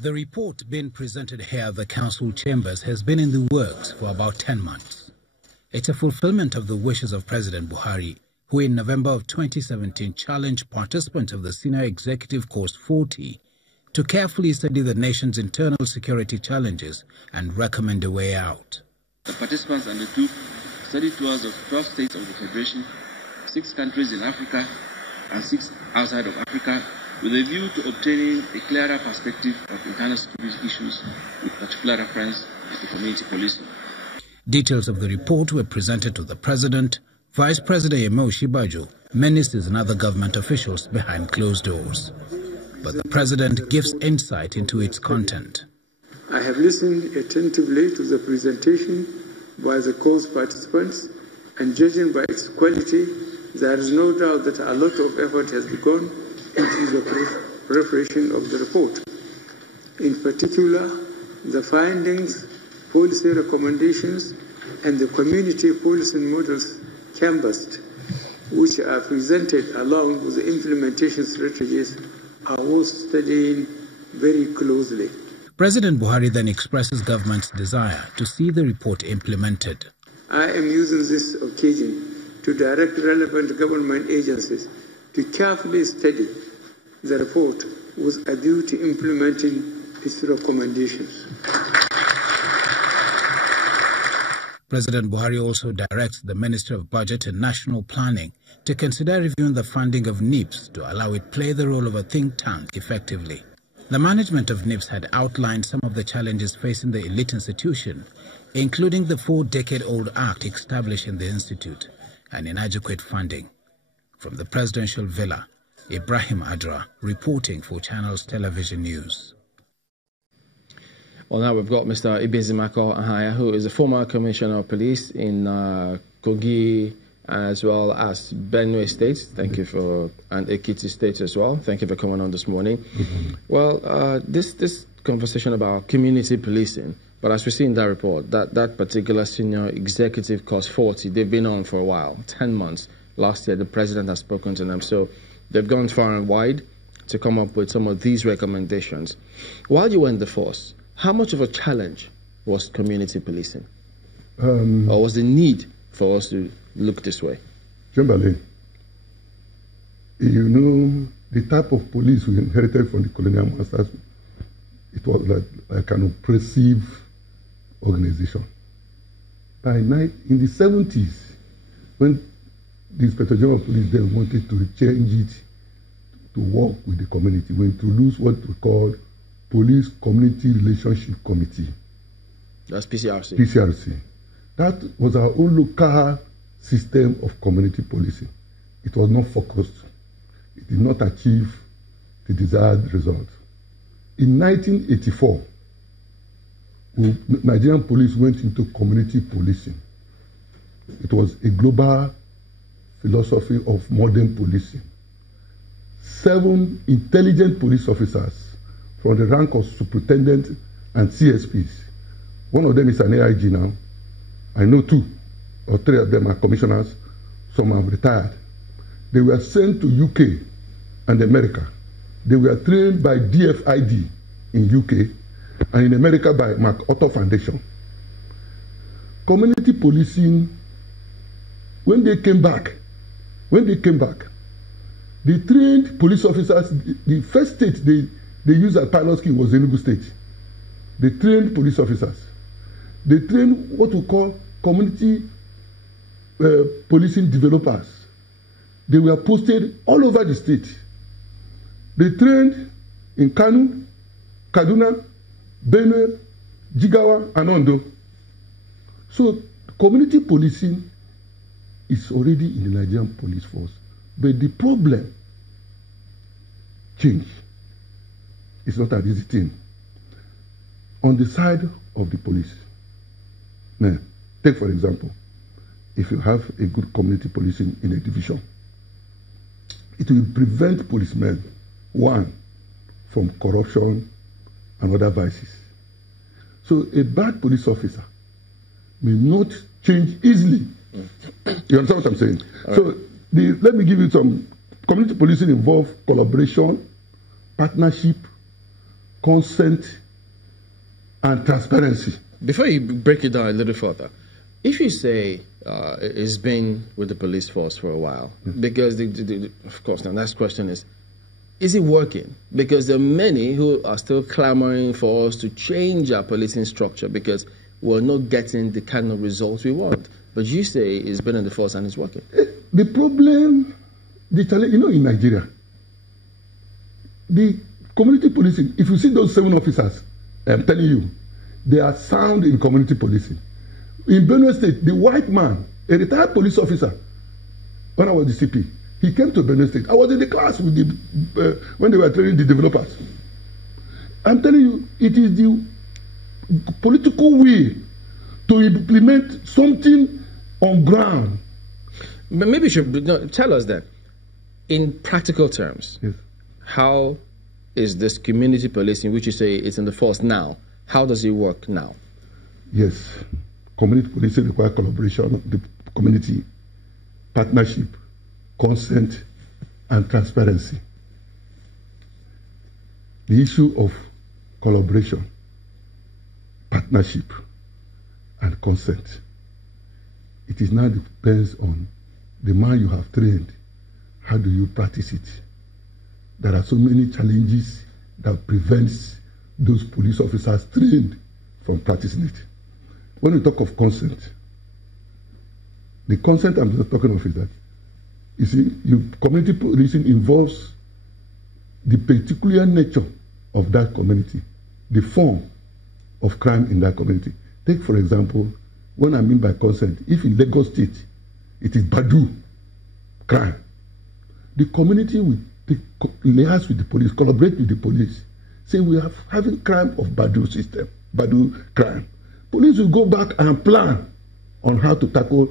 The report being presented here at the council chambers has been in the works for about 10 months. It's a fulfillment of the wishes of President Buhari, who in November of 2017 challenged participants of the Senior Executive Course 40 to carefully study the nation's internal security challenges and recommend a way out. The participants undertook study tours of 12 states of the Federation, 6 countries in Africa, and 6 outside of Africa, with a view to obtaining a clearer perspective of internal security issues, with particular reference to community policing. Details of the report were presented to the President, Vice President Yemi Osinbajo, ministers and other government officials behind closed doors. But the President gives insight into its content. I have listened attentively to the presentation by the course participants, and judging by its quality, there is no doubt that a lot of effort has gone into the preparation of the report. In particular, the findings, policy recommendations, and the community policing models canvassed, which are presented along with the implementation strategies, are worth studying very closely. President Buhari then expresses government's desire to see the report implemented. I am using this occasion to direct relevant government agencies to carefully study the report with a view to implementing its recommendations. President Buhari also directs the Ministry of Budget and National Planning to consider reviewing the funding of NIPS to allow it play the role of a think tank effectively. The management of NIPS had outlined some of the challenges facing the elite institution, including the 4-decade-old act establishing the institute and inadequate funding. From the presidential villa, Ibrahim Adra reporting for Channels Television News. Well, now we've got Mr. Ibezimako Aghanya, who is a former commissioner of police in Kogi as well as Benue State. Thank you for, and Ekiti State as well. Thank you for coming on this morning. Well, this conversation about community policing, but as we see in that report, that particular Senior Executive Course 40, they've been on for a while, 10 months. Last year, the president has spoken to them. So they've gone far and wide to come up with some of these recommendations. While you were in the force, how much of a challenge was community policing? Or was the need for us to look this way? Chamberlain, you know, the type of police we inherited from the colonial masters, it was like an oppressive organization. In the 70s, when the Inspector General of Police then wanted to change it to work with the community, we introduced what we call Police Community Relationship Committee. That's PCRC. PCRC. That was our own local system of community policing. It was not focused. It did not achieve the desired result. In 1984, Nigerian police went into community policing. It was a global philosophy of modern policing. 7 intelligent police officers from the rank of superintendent and CSPs. One of them is an AIG now. I know 2 or 3 of them are commissioners. Some have retired. They were sent to UK and America. They were trained by DFID in UK and in America by MacArthur Foundation. Community policing, when they came back, the trained police officers, the first state they used as pilot scheme was Enugu State. They trained police officers. They trained what we call community policing developers. They were posted all over the state. They trained in Kanu, Kaduna, Benue, Jigawa, and Ondo. So community policing is already in the Nigerian police force. But the problem, change, is not an easy thing. On the side of the police, now, take for example, if you have a good community policing in a division, it will prevent policemen, 1, from corruption and other vices. So a bad police officer may not change easily. You understand what I'm saying? All so right. Let me give you some. Community policing involve collaboration, partnership, consent, and transparency. Before you break it down a little further, if you say it's been with the police force for a while, because of course, the next question is it working? Because there are many who are still clamoring for us to change our policing structure because we're not getting the kind of results we want. But you say it's been in the force and it's working. The problem, the challenge, in Nigeria, the community policing, if you see those 7 officers, I'm telling you, they are sound in community policing. In Benue State, the white man, a retired police officer, when I was the CP, he came to Benue State. I was in the class with when they were training the developers. I'm telling you, it is the political will to implement something on ground. But maybe you should tell us that, in practical terms, yes. How is this community policing, which you say it's in the force now, how does it work now? Yes. Community policing requires collaboration of the community, partnership, consent, and transparency. The issue of collaboration, partnership, and consent, it is now depends on the man you have trained. How do you practice it? There are so many challenges that prevents those police officers trained from practicing it. When we talk of consent, the consent I'm just talking of is that, you see, community policing involves the particular nature of that community, the form of crime in that community. Take, for example, what I mean by consent. If in Lagos State, it is Badu crime, the community will liaise with the police, collaborate with the police, say we are having crime of Badu system, Badu crime. Police will go back and plan on how to tackle